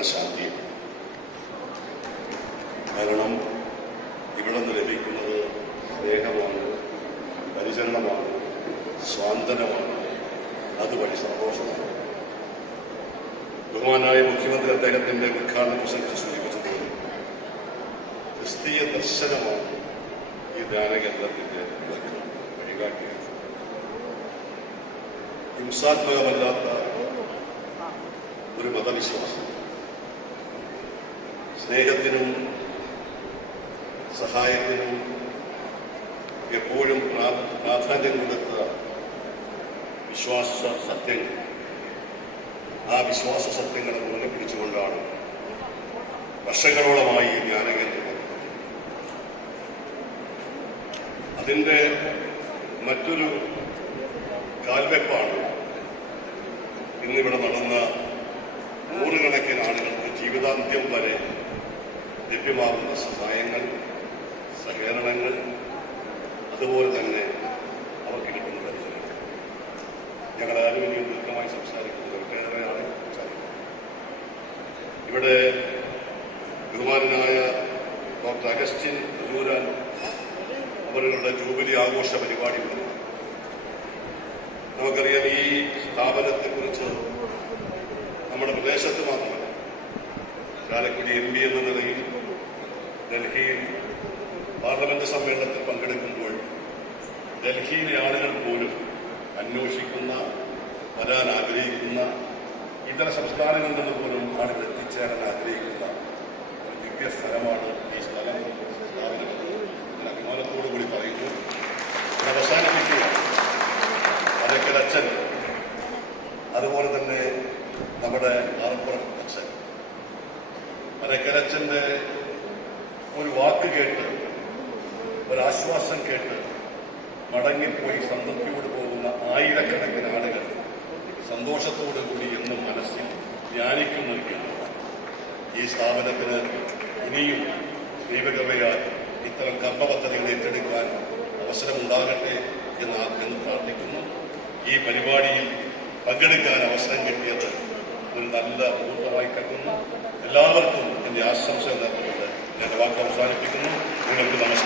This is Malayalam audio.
ആത്മശാന്തിയും കാരണം ഇവിടെ നിന്ന് ലഭിക്കുന്നത് സ്നേഹമാണ് പരിചരണമാണ് സ്വാന്തനമാണ്. അതുവഴി സന്തോഷമാണ്. ബഹുമാനായ മുഖ്യമന്ത്രി അദ്ദേഹത്തിന്റെ ഉദ്ഘാടന പ്രസംഗത്തിൽ സൂചിപ്പിച്ചത് ക്രിസ്തീയ ദർശനമാണ് ഈ ധ്യാനകേന്ദ്രത്തിന്റെ ഹിംസാത്മകമല്ലാത്ത ഒരു മതവിശ്വാസം. സ്നേഹത്തിനും സഹായത്തിനും എപ്പോഴും പ്രാധാന്യം കൊടുത്ത വിശ്വാസ സത്യങ്ങൾ. ആ വിശ്വാസ സത്യങ്ങളെ മുന്നിൽ പിടിച്ചുകൊണ്ടാണ് വർഷങ്ങളോളമായി ഈ ജ്ഞാനകേന്ദ്രം അതിന്റെ മറ്റൊരു കാൽവെപ്പാണ് ഇന്നിവിടെ നടന്ന നൂറുകണക്കിന് ആളുകൾക്ക് ജീവിതാന്ത്യം വരെ ലഭ്യമാകുന്ന സഹായങ്ങൾ സഹകരണങ്ങൾ അതുപോലെ തന്നെ അവർക്ക് കിട്ടുന്ന പരിചയം ഞങ്ങൾ ആരും ഇനി ദീർഘമായി സംസാരിക്കുന്നത് ഒട്ടേറെയാണ് ഇവിടെ ബഹുമാനായ ഡോക്ടർ അഗസ്റ്റിൻ ദൂരാൻ അവരുടെ ജൂബിലി ആഘോഷ പരിപാടി നമുക്കറിയാം ഈ സ്ഥാപനത്തെക്കുറിച്ച് നമ്മുടെ പ്രദേശത്ത് മാത്രമല്ല ചാലക്കുടി എം പി എന്ന നിലയിൽ ഡൽഹിയിൽ പാർലമെന്റ് സമ്മേളനത്തിൽ പങ്കെടുക്കുമ്പോൾ ഡൽഹിയിലെ ആളുകൾ പോലും അന്വേഷിക്കുന്ന വരാൻ ആഗ്രഹിക്കുന്ന ഇതര സംസ്ഥാനങ്ങളിൽ പോലും ആളുകൾ എത്തിച്ചേരാൻ ആഗ്രഹിക്കുന്ന ഒരു ദിവ്യ സ്ഥലമാണ് ഈ സ്ഥലം. സ്ഥാപനം ഞാൻ അഭിമാനത്തോടു കൂടി പറയുന്നു. അവസാനിപ്പിക്കുക അതൊക്കെ അച്ഛൻ. അതുപോലെ തന്നെ നമ്മുടെ ആലപ്പുറം അച്ഛൻ അരക്കരച്ചന്റെ ഒരു വാക്ക് കേട്ട് ഒരാശ്വാസം കേട്ട് മടങ്ങിപ്പോയി സംതൃപ്തിയോട് പോകുന്ന ആയിരക്കണക്കിന് ആളുകൾ സന്തോഷത്തോടു കൂടി എന്നും മനസ്സിൽ ധ്യാനിക്കുന്നിരിക്കുന്നു ഈ സ്ഥാപനത്തിന് ഇനിയും ദൈവകവയാൽ ഇത്തരം കർമ്മ പദ്ധതികൾ ഏറ്റെടുക്കാൻ അവസരമുണ്ടാകട്ടെ എന്ന് ആദ്യം പ്രാർത്ഥിക്കുന്നു. ഈ പരിപാടിയിൽ പങ്കെടുക്കാൻ അവസരം കിട്ടിയത് ഒരു നല്ല മുഹൂർത്തമായി കരുതുന്നു എല്ലാവർക്കും വാക്ക് അവസാനിപ്പിക്കുന്നു നിങ്ങൾക്ക് നമസ്കാരം.